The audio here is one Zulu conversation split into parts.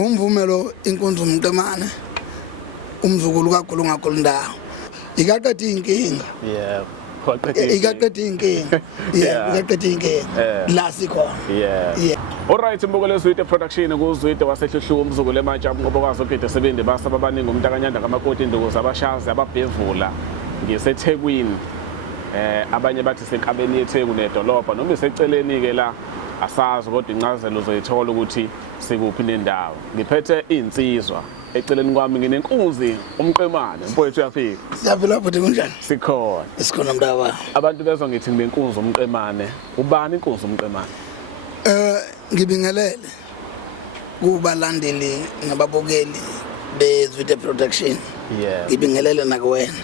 umvumelo inkonzo umntemane umzukulu kaGulu ngaGolondawo ikaqeda inkinga ikaqeda inkinga ikaqeda inkinga la sikhona Alright, mbukelo Zwide production kuZwide wasehluhluka umzukulu eMatshapu ngoba kwazi ukhethe sebende basaba abaningi umntakanyanda kamakoti induku zabashazi ababhevula ngeseThekwini abanye bathi senkabeni yeThekwini edolobha noma iseceleni ke la asazi kodwa incazelo uzoyithola ukuthi sikuphi nendawo ngiphethe insizwa eceleni kwami nginenkunzi umqemane mfowethu uyafika siyaphila futhi kunjani sikhona mntaba abantu bezwa ngithi nginenkunzi umqemane ubani inkunzi umqemane ngibingelele kubalandeli nababukeli beZwide production ngibingelele nakuwena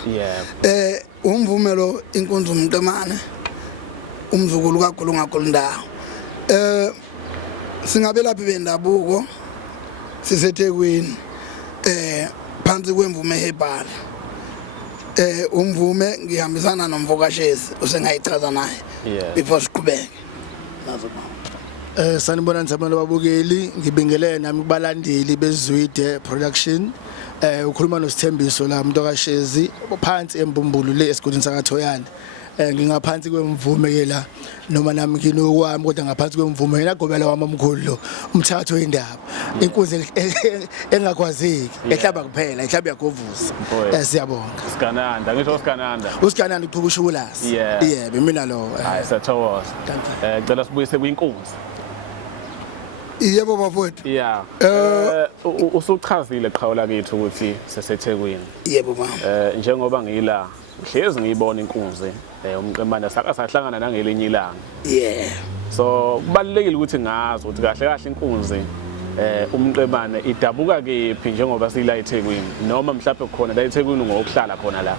umvumelo inkonzo umntemane umzukulu kaGulu ngaGolondawo singabe laphi bendabuko siseThekwini phansi kwemvume eHebhala umvume ngihambisana nomvokashezi usengayichaza naye before siqhubeke nazo sanibonani sabona babukeli ngibingelele nami kubalandeli beZwide production ukhuluma noSithembiso la Mntokashezi phansi embumbulu le esigodini sakaThoyane ngingaphansi kwemvume ke la noma nami nginokwami kodwa ngaphansi kwemvume yena gobela wami omkhulu umthatho wendaba inkunzi engakwazeki ehlaba kuphela ehlaba yagovuza siyabonga Sikananda ngisho uSikananda uqhubushulasi yebo mina lo hayi sathokoza ngicela sibuyise kwinkunzi yebo bafowethu usuchazile qhawula kethu ukuthi seseThekwini yebo mama njengoba ngila hlezi ngiyibona inkunzi umqemane sahlangana nangelinye ilanga so kubalekile ukuthi ngazi ukuthi kahle kahle inkunzi umqemane idabuka kephi njengoba sila eThekwini noma mhlawumbe khona la eThekwini ngokuhlala khona la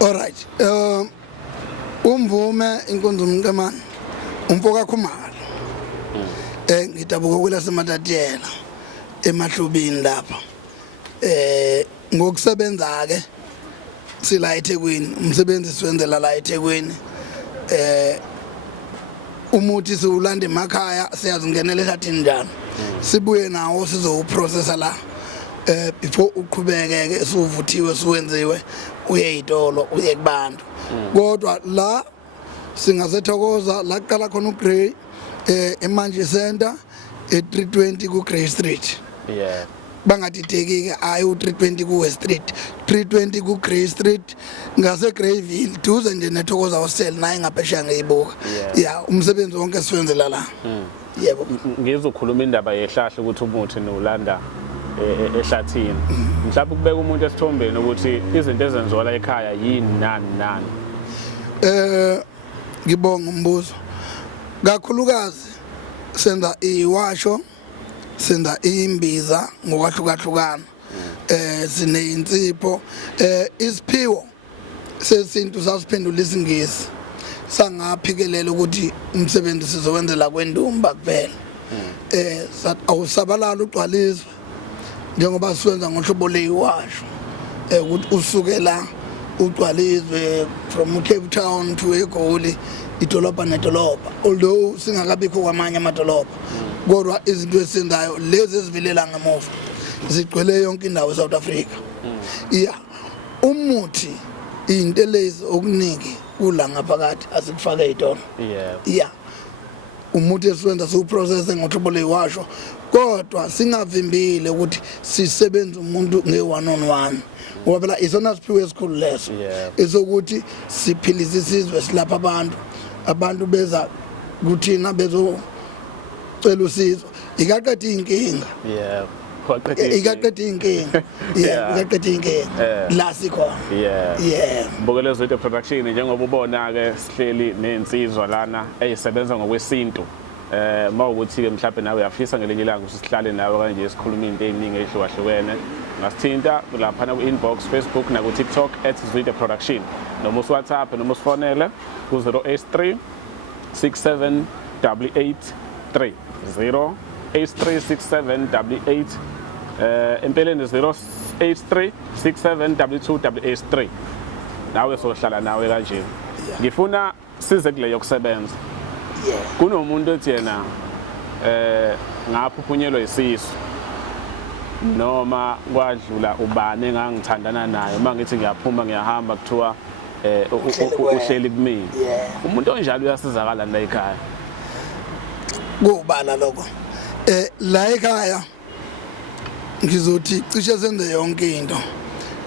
alright umvume inkonzo umqemane umfoka Khumalo ngidabuka kwela seMatatiyela emahlubini lapha ngokusebenza ke sila eThekwini umsebenzi siwenzela la eThekwini umuthi siwulanda emakhaya siyazingenela ehlathini njalo sibuye nawo sizowuprocessa la before uqhubeke ke suvuthiwe siwenziwe uye itolo uye kubantu kodwa la singasethokoza la qala khona uGrey eManje Center e320 ku Grey Street bangadideki ke ayi u320 ku West Street 320 ku Grey Street ngase Greyville duze nje nethokoza hostel naye ngaphesha ngeyibuka umsebenzi wonke siwenzela la yebo ngizokhuluma indaba yehlahla ukuthi umuthi nolanda ehlathini mhlawumbe kubeka umuntu esithombeni ukuthi izinto ezenziwa la ekhaya yini nani ngibonga umbuzo kakhulukazi senza iwasho senza imbiza ngokwahlukahlukana sineinsipho isiphiwo sesintu sasiphendula isingisi sangaphikelela ukuthi umsebenzi sizowenzela kwendumba kuphela awusabalala ugcwalizwe njengoba siwenza ngohlobo leyiwasho ukuthi usuke la ugcwalizwe from Cape Town to eGoli idolobha nedolobha although singakabikho kwamanye amadolobha kodwa izinto esenzayo lezi ezivilela ngemuva zigcwele yonke indawo eSouth Africa umuthi into lezi okuningi kula ngaphakathi asikufake itona umuthi esiwenza siwuprocess ngohlobo leyiwasho kodwa singavimbile ukuthi sisebenze umuntu nge1 on 1 ngoba phela isona siphiwe esikhulu leso esokuthi siphilise isizwe silapha abantu beza kuthina bezocela usizo ikaqeda inkinga ikaqeda inkinga ikaqeda inkinga la sikhona mbukelo Zwide production njengoba ubona ke sihleli nensizwa lana eyisebenza ngokwesintu mawukuthi ke mhlawumbe nawe uyafisa ngelinye ilanga usihlale nawe kanje sikhuluma izinto eziningi ezihlukahlukene ngasithinta lapha ku inbox Facebook na ku TikTok @Zwide production noma uWhatsApp noma usifonele ku 083 67883 0836788 empeleni 083 672283 nawe sohlala nawe kanje ngifuna size kule yokusebenza kunomuntu ethi yena ngaphuphunyelwa isisu noma kwadlula ubani engangithandana naye mangithi ngiyaphuma ngiyahamba kuthiwa uhleli kumina umuntu onjalo uyasizakala la ekhaya kubala lokho la ekhaya ngizothi cishe senze yonke into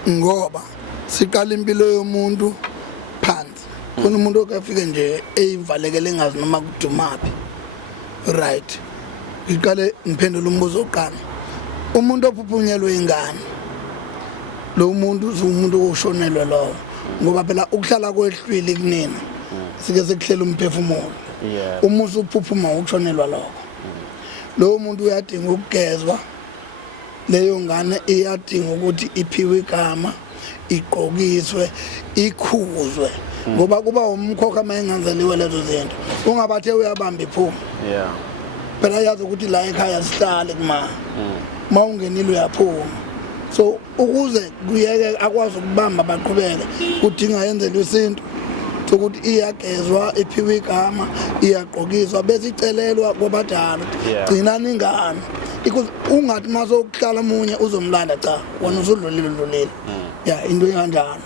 ngoba siqala impilo yomuntu phansi khona umuntu okafike nje eyivalekele engazi noma kudumapi right ngiqale ngiphendula umbuzo oqala umuntu ophuphunyelwe ingane lo muntu umuntu oshonelwe lo ngoba phela ukuhlala kwehlwili kunina sike sekuhlela umphefumulo umusa uphuphuma ukushonelwa lokho lo muntu uyadinga ukugezwa leyo ngane iyadinga ukuthi iphiwe igama igqokiswe ikhuzwe ngoba kuba umkhokha mayengenzeliwe lezo zinto ungabathe uyabamba iphuma phela yazi ukuthi la ekhaya sihlale kuma mawungenile uyaphuma so ukuze kuyeke akwazi ukubamba baqhubeke kudinga yenzelwe isinto ukuthi iyagezwa iphiwe igama iyagqokiswa bese icelelwa kwabadala gcinani ingane because ungathi masokuhlala umunye uzomlanda cha wona uzodlulile into enganjalo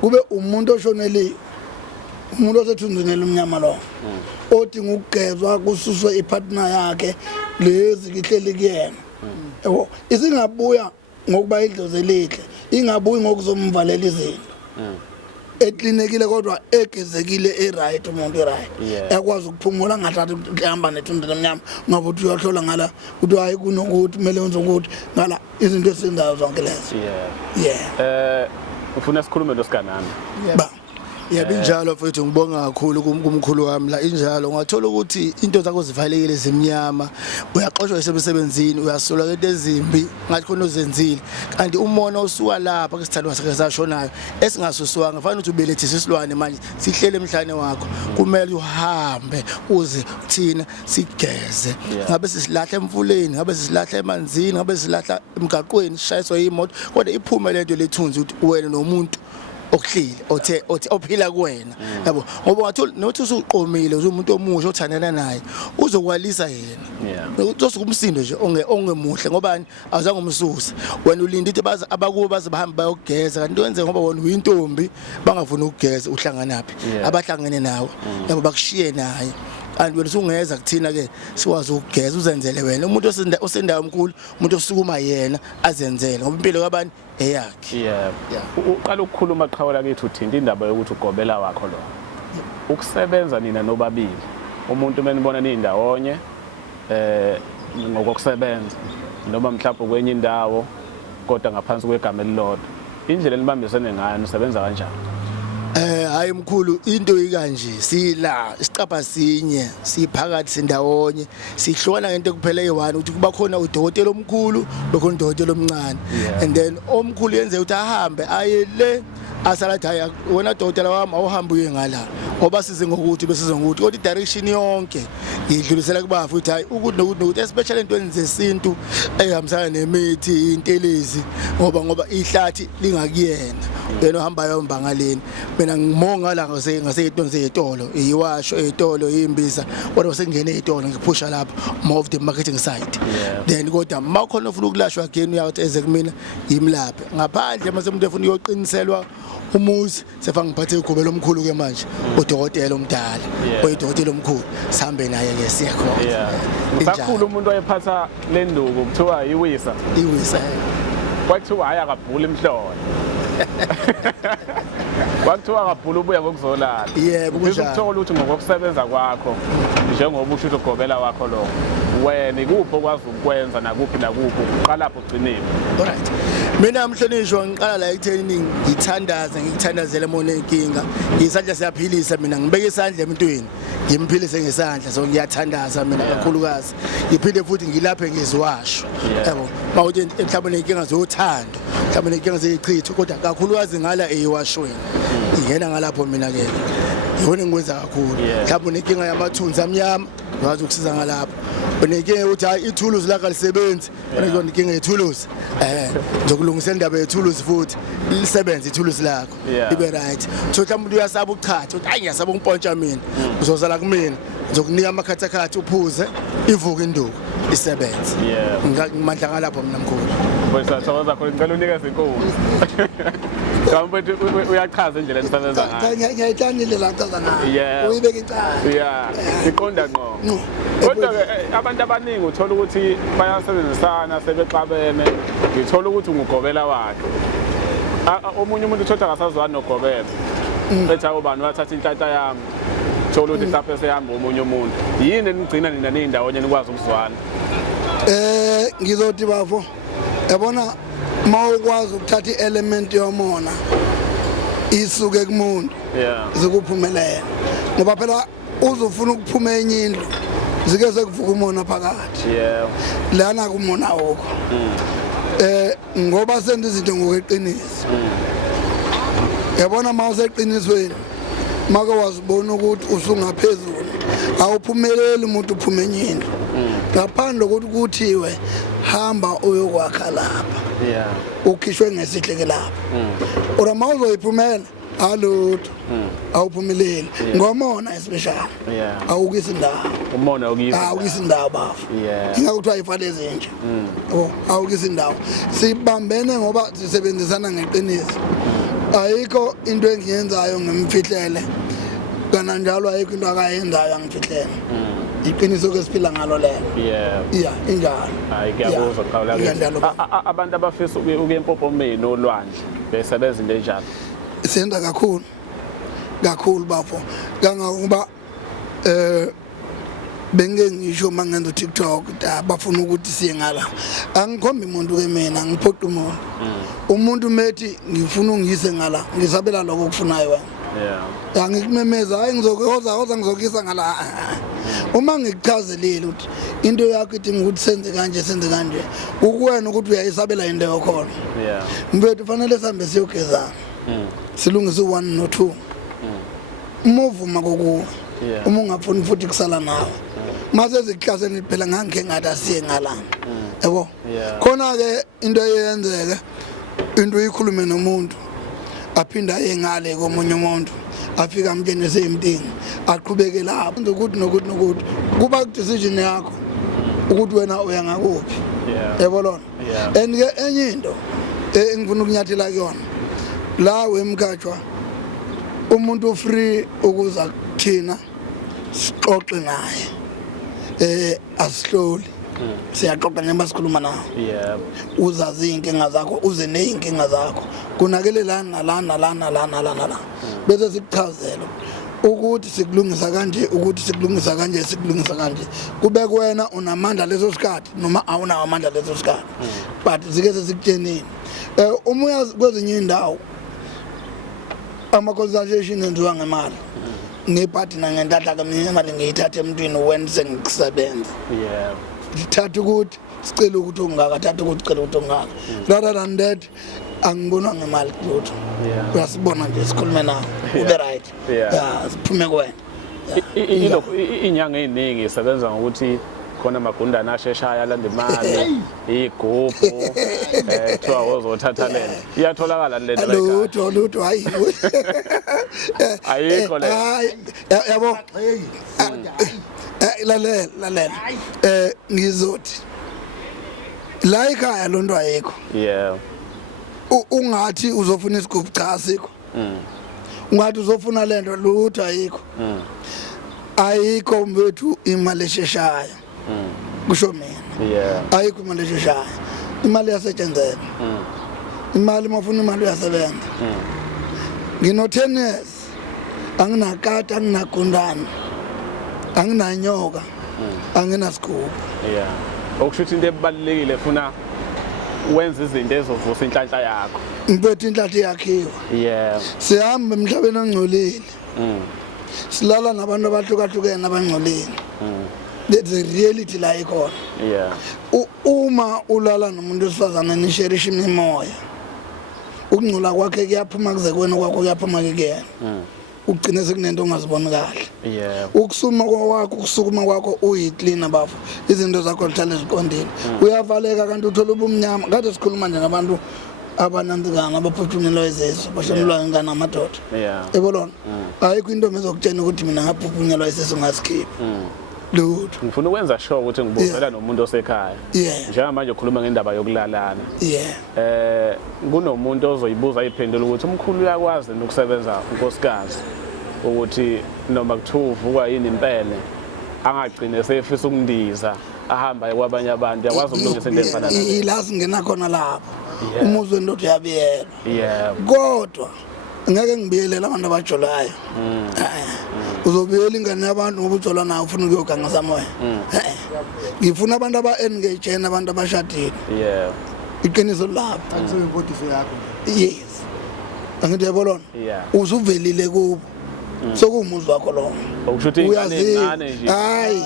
kube umuntu oshoneliwe umuntu osethunzini lomnyama lo odinga ukugezwa kususwe ipartner yakhe lezi kihleli kuyena yabo isingabuya ngokuba idlozi elihle ingabuyi ngokuzomvalela izinto eklinekile kodwa egezekile eright umuntu right yakwazi ukuphumula ngathathi uhamba nethunzini lomnyama ngoba uthi uyahlola ngala uthi hayi kunokuthi kumele wenze ukuthi ngala izinto esenzayo zonke lezo ufuna sikhulume losikanami ba yebo injalo mfowethu ngibonga kakhulu kumkhulu wami la injalo ungathola ukuthi into zakho zivalekile zemnyama uyaxoshwa esemsebenzini uyasola into ezimbi ngathi khona uzenzile kanti umona usuka lapha kusithandwa sakhe sashonayo esingasuswanga fanele ukuthi ubelethise isilwane manje sihlele emhlane wakho kumele uhambe uze thina sigeze ngabe sisilahla emfuleni ngabe sisilahla emanzini ngabe sisilahla emgaqweni sishayiswa imoto kodwa iphume lento lethunzi ukuthi wena nomuntu okuhlile othe ophila kuwena yabo ngoba ungathola nothi usuqomile umuntu omusha othandana naye uzokwalisa yena uzosukumsindo nje ongemuhle ngobani awuzange umsusa wena ulinda ukuthi baza abakubo baze bahamba bayogeza kanti wenze ngoba wona uyintombi bangafuna ukugeza uhlanganaphi abahlangene nawe yabo bakushiye naye and wena usungeza kuthina ke sikwazi ukugeza uzenzele wena umuntu osendawo omkhulu umuntu osukuma yena azenzele ngoba impilo kabani eyakhe uqala ukukhuluma qhawela kithi uthinta indaba yokuthi ugobela wakho lo ukusebenza nina nobabili umuntu menibona nindawonye ngokusebenza noma mhlawumbe kwenye indawo kodwa ngaphansi kwegama elilodwa indlela elibambisene ngayo nisebenza kanjani hayi mkhulu into ikanje sila isicapha sinye siphakathi sindawonye sihlona ngento kuphela eyi1 ukuthi kuba khona udokotela omkhulu bekhona udokotela omncane and then omkhulu yenze ukuthi ahambe aye le asalathi hayi wena dokotela wami awuhambe uye ngala ngoba size ngokuthi besize ngokuthi kodwa i-direction yonke idlulisela kuba futhi hayi ukuthi nokuthi especially entweni zesintu ehambisana nemithi intelezi ngoba ihlathi lingakuyena yena ohamba yomba ngaleni mina ngimonga la ngaseyitoni zeyitolo iyiwasho eyitolo imbiza kodwa sengene eyitolo ngiphusha lapha more of the marketing side then kodwa makhona ufuna ukulashwa again uyathi eze kumina yimlaphe ngaphandle mase umuntu efuna uyoqiniselwa umuzi sefa ngiphathe igube lomkhulu ke manje udokotela omdala oyidokotela omkhulu sihambe naye ke siya khona ngisakhulu umuntu oyephatha lenduku kuthiwa iwisa kwathiwa haya kabhula imhlolo kwathiwa kabhula ubuya ngokuzolala yebo ukuthola ukuthi ngokusebenza kwakho njengoba usho ugobela wakho lo wena ikuphi okwazi ukwenza nakuphi uqala lapho ugcinile alright mina mhlonishwa ngiqala la ekutheni ngikuthandazele mona inkinga isandla siyaphilisa mina ngibeke isandla emntweni ngimphilise ngesandla so ngiyathandaza mina kakhulukazi ngiphinde futhi ngilaphe ngeziwasho yabo mawuthi mhlawumbe inkinga zothando mhlawumbe inkinga zeyichitho kodwa kakhulukazi ngala eyiwashweni ingena ngalapho mina ke yona ngikwenza kakhulu mhlawumbe inkinga yamathunzi amnyama ngazi ukusiza ngalapho uneke uthi hayi ithuluzi lakho lisebenzi uneke inkinga yethuluzi ngizokulungisela indaba yethuluzi futhi lisebenze ithuluzi lakho ibe right thola umuntu uyasaba uchatha uthi hayi ngiyasaba ungipontsha mina uzozala kumina ngizokunika amakhathakhathi uphuze ivuka induku isebenze Yeah. ngimandla ngalapho mina mkhulu Bese sawaza khona ngicela unikeze inkosi. Kambe uyachaza indlela enisebenza ngayo. Ngiyayithandile la chaza ngayo. Yeah. Uyibeka icala. Yeah, iqonda ngqo. No. Kodwa ke abantu abaningi uthola ukuthi bayasebenzisana sebexabene. Ngithola ukuthi ungugobela wakhe. Omunye umuntu uthola ngasazwani nogobela. Ethi awubani wathatha inhlahla yami. Thola ukuthi mhlawumbe seyihamba omunye umuntu. Yini enigcina nina ney'ndawonye nikwazi ukuzwana? Ngizothi bafo yabona mawukwazi ukuthatha i-element yomona isuke kumuntu Yeah. zikuphumelela ngoba phela uzofuna ukuphuma enye indlu zike sekuvuka umona phakathi Yeah. lana kumona wokho ngoba senza izinto ngokweqiniso yabona mawuseqinisweni make wazibona ukuthi usungaphezulu awuphumeleli umuntu uphuma enye indlu ngaphandle kokuthi kuthiwe hamba uyokwakha lapha Yeah. ukhishwe ngesihleke lapha ora mawuzoyiphumela alutho awuphumeleli ngomona especially Yeah. awukisi indawo Umona ukuyisa. awukisi indawo bafu Yeah. ingakuthiwa ifale ezinje awukisi indawo sibambene ngoba sisebenzisana ngeqiniso ayikho into engiyenzayo ngimfihlele kana njalo ayikho into akayenzayo angifihlele iqiniso ke siphila ngalo lelo Yeah. iya injalo Hayi kuyakuzwa qawula ke. Injalo baba. Abantu abafisa ukuya empopomeni olwandle besebenza into enjalo. Senza kakhulu bafo kangakuba benge ngisho mangenza TikTok bafuna ukuthi siye ngala angikhombi umuntu ke mina ngiphoqa umuntu methi ngifuna ungise ngala ngisabela lokho kufunayo wena Yeah. angikumemeza hayi ngizokuhoza ngizokisa ngala uma ngikuchazelile ukuthi into yakho idinga ukuthi senze kanje ukuwena ukuthi uyayisabela into yokhona Yeah. mfethu fanele sihambe siyogezana silungise u1 no2 umuvuma kokuwe Yeah. uma ungafuni futhi kusala nawe mase ziklaseni phela ngangike ngathi asiye ngalana yabo Yeah. khona ke into eyenzeke into uyikhulume nomuntu aphinda engale komunye umuntu afika amtshene seyimtingi aqhubeke lapho ukuthi kuba decision yakho ukuthi wena uya ngakuphi Yeah. yabo lona Yeah. and ke enye into engifuna ukunyathela kuyona la wemkhatshwa umuntu free ukuza kuthina sixoxe naye asihloli siyaxoxa njengoba sikhuluma nawe Yeah. uzazi inkinga zakho uze neyinkinga zakho kunakele la bese sikuchazela ukuthi sikulungisa kanje kube kuwena unamandla leso sikhathi noma awunawo amandla leso sikhathi but sike sesikutshenini uma uyazi kwezinye indawo ama-consultation enziwa ngemali ngephathina ngentahla kamina imali ngiyithathe emntwini when sengikusebenza Yeah. ngithatha ukuthi sicela ukuthi ungaka rather than that angibonwa ngemali lutho Yeah. uyasibona nje sikhulume nawe ube right Yeah. siphume kuwena Ilokho inyanga eziningi isebenza ngokuthi khona amagundane asheshaya alanda imali iguphu kuthiwa wozothatha lento iyatholakala lento lutho hayi ayikho le yabo lalela ngizothi la ekhaya lonto ayikho Yeah. ungathi uzofuna isigubhu cha asikho ungathi uzofuna lento lutho ayikho ayikho mfethu imali esheshayo kusho mina Yeah. ayikho imali esheshayo imali yasetshenzela imali mafuna imali uyasebenza ngino 10 years anginakati anginagundane anginanyoka anginasigubhu Yeah. Okushuthi into ebalekile funa wenza izinto ezovusa inhlanhla yakho. mfethu inhlanhla yakhiwa Yeah. sihamba emhlabeni ongcolile silala nabantu abahlukahlukene abangcolile the reality la ikhona Yeah. uma ulala nomuntu wesifazane nisherisha imimoya ukungcola kwakhe kuyaphuma kuze kwena kwakho kuyaphuma kuyena ugcine sekunento ongaziboni kahle Yeah. ukusukuma kwakho uyiclean abafo izinto zakho zihlale ziqondile uyavaleka kanti uthola ubumnyama kade sikhuluma nje ngabantu abananzikana abaphuthunyelwa izeso bashonelwa ingane amadoda Yeah. ebolona ayikho into ezokutshena ukuthi mina ngaphuphunyelwa iseso ngasikhipha lutho ngifuna ukwenza sure ukuthi ngibuzela nomuntu osekhaya yeah njengamanje ukhuluma ngendaba yokulalana yeah kunomuntu ozoyibuza iphendula ukuthi umkhulu uyakwazi ukusebenza unkosikazi ukuthi noma kuthiwa uvuka yini impela angagcine sefisa ukundiza ahamba kwabanye abantu yakwazi ukulungisa into efana naleyo ila singena khona lapho umuzi wendoda uyabiyela yeah kodwa ngeke ngibiyelela abantu abajolayo uzobiyela ingane yabantu ngoba ujola nayo ufuna ukuyogangisa moya ngifuna abantu aba-engage abantu abashadile yeah iqiniso lapho akusebenkodifo yakho yes angithi yabolona uzuvelile kubo sokumuzi wakho lo okusho ukuthi ingane encane nje hayi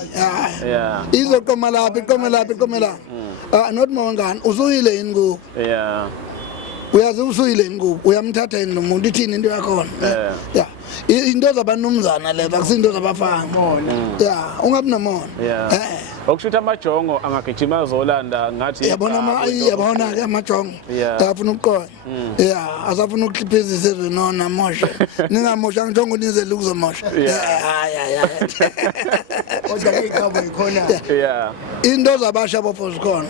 yeah izoqoma lapha iqome lapha not mawangani uzuyile yini kubo yeah uyazi usuyile yini kubo uyamthatha yini nomuntu ithini into yakhona yeah into zabanumzana lezo akusinto zabafana yeah ungabi nomona okusho ukuthi amajongo angagijima zolanda ngathi yabona ke amajongo afuna ukuqona yeah asafuna ukukliphizisa ezenona mosha ningamosha ngijongo nizele ukuzomosha yeah kodwa ke ikhabo ikhona yeah into zabasha bofo zikhona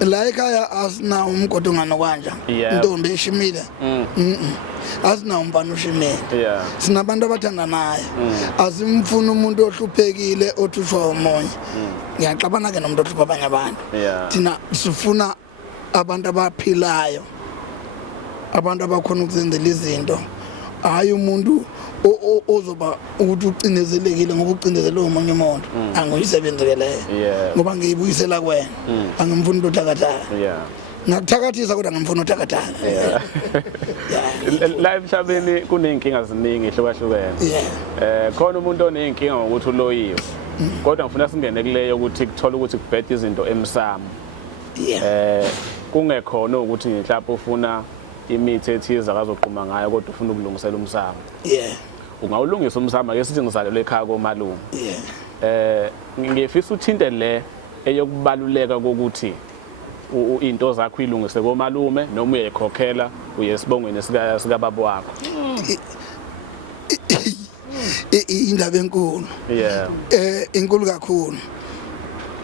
la ekhaya asina umgodi onganokanja intombi eshimile asina umfana ushimile sinabantu abathandanayo asimfuna umuntu ohluphekile othushwa umoya ngiyaxabana ke nomuntu ohlupha abanye abantu thina sifuna abantu abaphilayo abantu abakhona ukuzenzela izinto hayi umuntu ozoba ukuthi ucinezelekile ngoba ucinezele umunye umuntu angiyisebenzekeleyo ngoba ngiyibuyisela kwena angimfuni into thakathaka ngakuthakathisa kodwa ngimfuna uthakathaka la emhlabeni kuneyinkinga ziningi ehlukahlukene khona umuntu oneyinkinga ngokuthi uloyiwe kodwa ngifuna singene kuleyo ukuthi kuthola ukuthi kubhede izinto emsamo kungekhona ukuthi mhlawumbe ufuna imithi ethize akazoqhuma ngayo kodwa ufuna ukulungisela umsamo ungawulungisa umsamo ake sithi ngizalelwe ekhaya komalume ngifisa uthinte le eyokubaluleka kokuthi into zakho ilungise komalume noma uyayikhokhela uyesibongweni sika baba wakho indaba enkulu inkulu kakhulu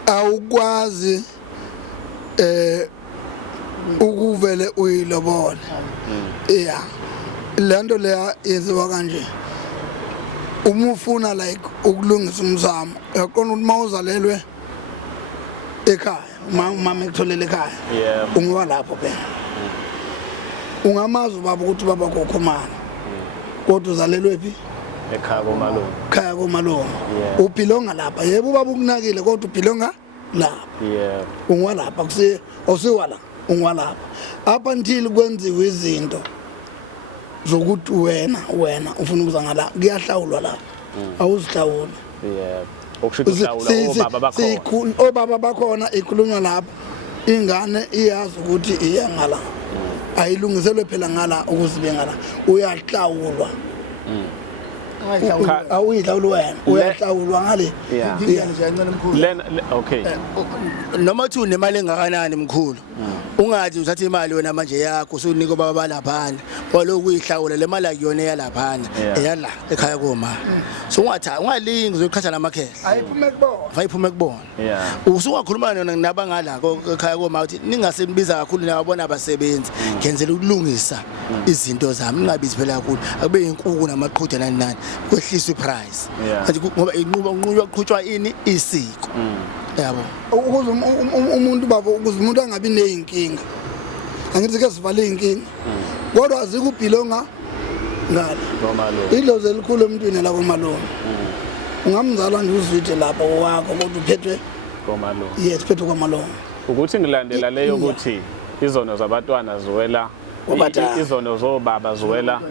awukwazi ukuvele uyilobola lento leya yenziwa kanje uma ufuna like ukulungisa umzamo yaqona ukuthi mawuzalelwe ekhaya mama ekutholela ekhaya ungiwa lapho phela ungamazi ubaba ukuthi baba kokhomana kodwa uzalelwe phi ekhaya komalume ubhilonga lapha yebo ubaba ukunakile kodwa ubhilonga lapha ungiwa lapha usiwala ungiwa lapha up until kwenziwe izinto zokuthi wena ufuna ukuza ngala kuyahlawulwa lapha awuzihlawuli okushuthi uhlawula obaba bakhona ikhulunywa lapha ingane iyazi ukuthi iya ngala ayilungiselwe phela ngala ukuzibe ngala uyahlawulwa awuyihlawuli wena uyahlawulwa ngale okay noma uthi unemali engakanani mkhulu ungathi uthatha imali wena manje yakho usunika baba laphana kwaloku kuyihlawula le mali akuyona eyalaphana eyala ekhaya koma so ungalingi uzoqhatha namakhehla ayiphume kubona usungakhuluma nona nabangala ekhaya koma uthi ningasembiza kakhulu nababona abasebenzi ngenzela ukulungisa izinto zami ningabizi phela kakhulu akube inkuku namaqhutha nani kwehliswa iprice kanti ngoba inqubo uqhutshwa ini isiko yabo ukuze umuntu baba ukuze umuntu angabi neyinkinga angithi ke sivale inkinga kodwa azikubhilonga ngala nomalume idlozi elikhulu emntwini la komalume ungamzala nje uzwithe lapha wakho kodwa uphethwe komalume phethwe komalume ukuthi ngilandela leyo ukuthi izono zabantwana ziwela izono zobaba ziwela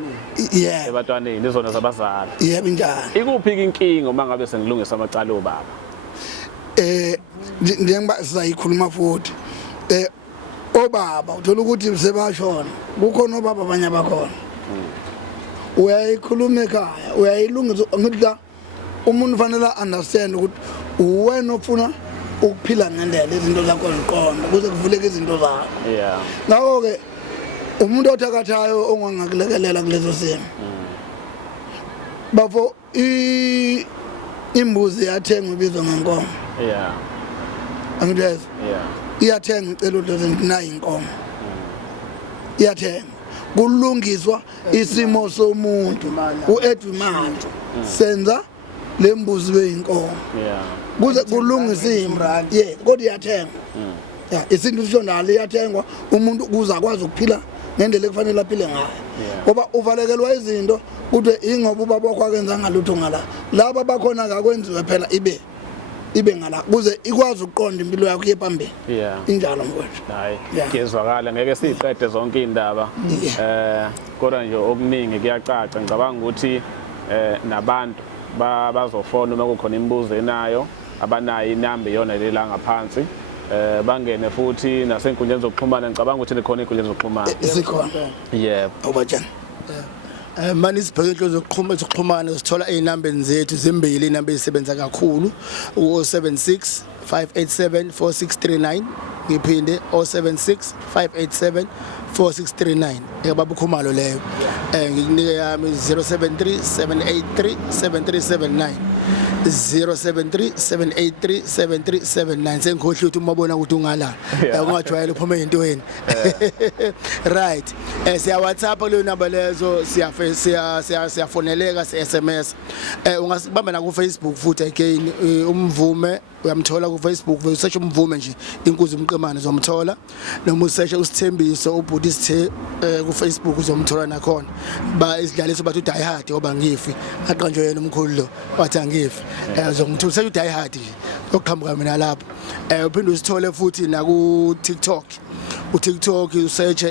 ebantwaneni izono zabazali njani ikuphi inkinga uma ngabe sengilungisa amacala obaba njengoba sizayikhuluma futhi obaba uthola ukuthi sebashona kukhona obaba abanye abakhona uyayikhuluma ekhaya uyayilungisa ngithi umuntu ufanele understand ukuthi wena ofuna ukuphila ngendlela izinto zakho ziqonda ukuze kuvuleke izinto zakho ngakho ke umuntu othakathayo ongangakulekelela kulezo simo bafo imbuzi yathengwa ibizwa ngenkomo yeah angidezi yeah iyathenga icelo lezinto inkomo iyathenga kulungiswa isimo somuntu uEdwimani senza lembuzi beyinkomo yeah kuze kulungiswe kodwa iyathenga isinto sishonalo iyathengwa umuntu kuza akwazi ukuphila ngendlela ekufanele aphile ngayo ngoba uvalekelwa izinto kuthe ingoba ubaba wakho akenza ngalutho ngala laba bakhona akakwenziwe phela ibe ngala kuze ikwazi ukuqonda impilo yakho yephambili injalo mfowethu hayi ngezwakala ngeke siqede zonke indaba kodwa nje okuningi kuyacaca ngicabanga ukuthi nabantu bazofona uma kukhona imibuzo enayo abanayo inamba iyona lela ngaphansi bangene futhi nasenkundleni zokuxhumana ngicabanga ukuthi likhona inkundleni zokuxhumana isikhona yebo obatshana manje sibheke zokuxhumana sithola einambeni zethu zimbili inamba ezisebenza kakhulu u076 587 4639 ngiphinde 076 587 4639 ebaba ukhumalo leyo ngikunike yami 073 783 7379 073 783 7379 sengikhohle ukuthi umabona ukuthi ungala ungajwayele uphuma ezintweni right siya WhatsApp leyo number lezo siyafoneleka SMS ungasibamba na ku Facebook futhi again umvume uyamthola ku Facebook usearch umvume nje inkuzi umqemane uzomthola noma usearch usithembiso ubhuti sithe ku Facebook uzomthola nakhona ba isidlaliso bathi Die Hard ngoba ngifi aqanjwe yena umkhulu lo wathi angifi uzomthola usearch Die Hard nje yokuqhamuka mina lapho uphinde usithole futhi na ku TikTok uTikTok usearch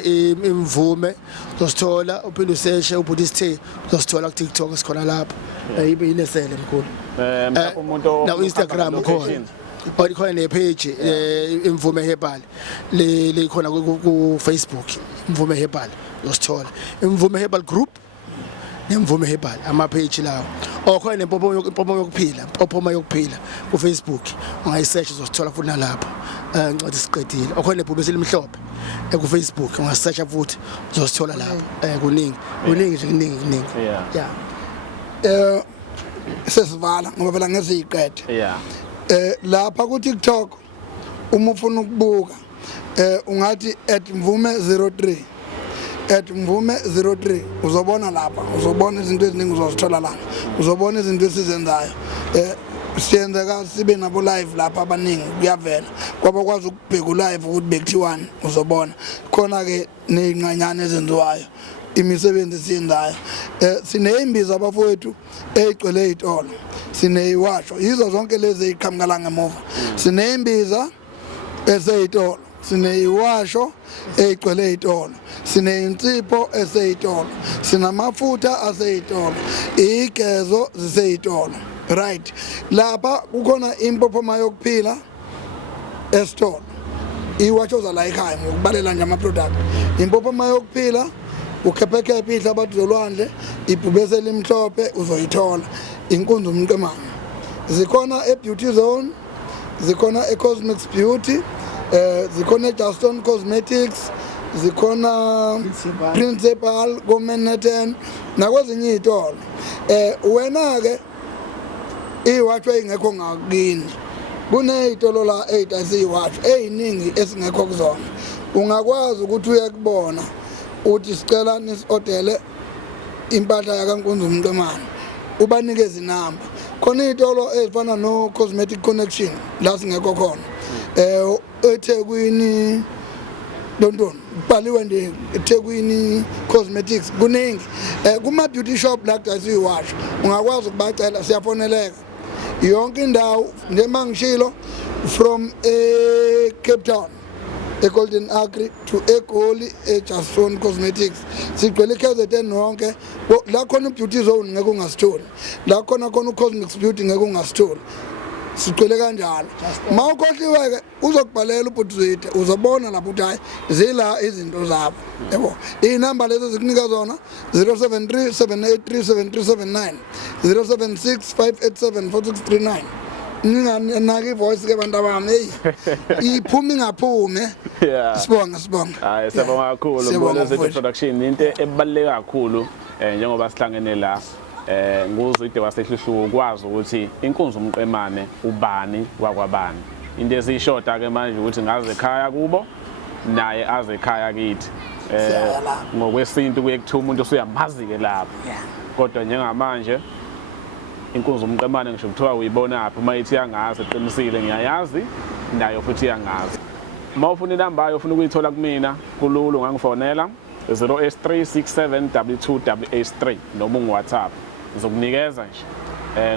imvume uzosithola uphinde usearch ubhuti sithe uzosithola ku TikTok sikhona lapho ibe inesele mkhulu mhlawumbe umuntu na Instagram khona khona nepage imvume herbal le khona ku Facebook imvume herbal uzosithola imvume herbal group nemvume herbal ama page lawo okhona nempopo yokuphila ku Facebook ungayisearch uzosithola futhi nalapho ngicathi siqedile okhona nebhubesi elimhlophe ku Facebook ungasearch futhi uzosithola lapho kuningi yeah sesivala ngoba phela ngeziqede lapha ku TikTok uma ufuna ukubuka ungathi @mvume03 @mvume03 uzobona lapha uzobona izinto eziningi uzozithola lapha uzobona izinto esizenzayo siyenzeka sibe nabo live lapha abaningi kuyavela kwaba kwazi ukubheka live ukuthi bekuthiwani uzobona khona ke nezincanyane ezenziwayo imisebenzi siyenzayo sineyimbiza abafowethu egcwele izitolo sineyiwasho yizo zonke lezi eziqhamuka ngemuva sineyimbiza eseyitolo sineyiwasho egcwele izitolo sineyintsipho eseyitolo sinamafutha aseyitolo igezo ziseyitolo right lapha kukhona impophoma yokuphila esitolo iwasho za la ekhaya ngokubalela nje ama product impophoma yokuphila ukhephekephe ihlabathi zolwandle ibhubesi elimhlophe uzoyithola inkunzi umqemane zikhona ebeauty zone zikhona ecosmetics beauty zikhona Justin Cosmetics zikhona Principal go Manhattan nakwezinye izitolo wena ke iwatho engekho ngakini kunezitolo la 8 asiyiwatho eziningi esingekho kuzona ungakwazi ukuthi uyakubona uthi sicela nisodele impahla yakankunzi umqemane ubanikeze inamba khona izitolo ezifana no Cosmetic Connection la singekho khona eThekwini London bhaliwe nje eThekwini Cosmetics kuningi kuma beauty shop la kudasiyiwasho ungakwazi ukubacela siyafoneleka yonke indawo njemangishilo from Cape Town eGolden Acre to eGoli eJustin Cosmetics sigcwele KZN nonke la khona beauty zone ngeke ungasitholi la khona uCosmetics beauty ngeke ungasitholi sigcwele kanjalo mawukhohliwe ke uzokubhalela ubhutizwe uzobona lapho ukuthi hayi zila izinto zabo yebo inamba lezo zikunika zona 073 783 7379 076 587 4639 nginganaki voice ke bantu bami iphuma ingaphume sibonga hayi siyabonga kakhulu Mbolezwe production into ebaluleke kakhulu njengoba sihlangene la nguzwide wasehluhluko ukwazi ukuthi inkunzi umqemane ubani wakwabani. Into ezishoda ke manje ukuthi ngaze ekhaya kubo naye aze ekhaya kithi. Ngokwesintu kuye kuthiwa umuntu usuyamazi ke lapho. Kodwa njengamanje inkunzi umqemane ngisho kuthiwa uyibona phi uma ithi yangazi eqinisile ngiyayazi nayo futhi yangazi. Uma ufuna inamba yayo ufuna ukuyithola kumina kulula ungangifonela 0836722883 noma ungu-WhatsApp ngizokunikeza nje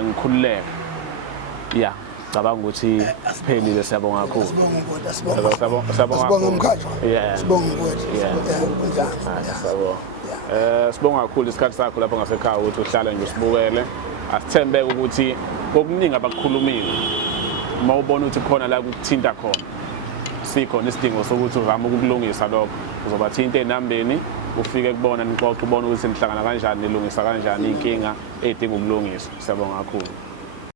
ngikhululeke. Yeah, cabanga ukuthi siphelile siyabonga kakhulu. Sibonga umkhathi. Yeah. Sibonga mfowethu. Sibonga kakhulu isikhathi sakho lapho ngasekhaya ukuthi uhlale nje usibukele. Asithembeke ukuthi okuningi abakukhulumile. Uma ubona ukuthi khona la ukuthinta khona. Sikhona isidingo sokuthi uzame ukukulungisa lokho. Uzobathinta enambeni ufike kubona nixoxe ubone ukuthi nihlangana kanjani nilungisa kanjani inkinga edinga ukulungiswa. Siyabonga kakhulu.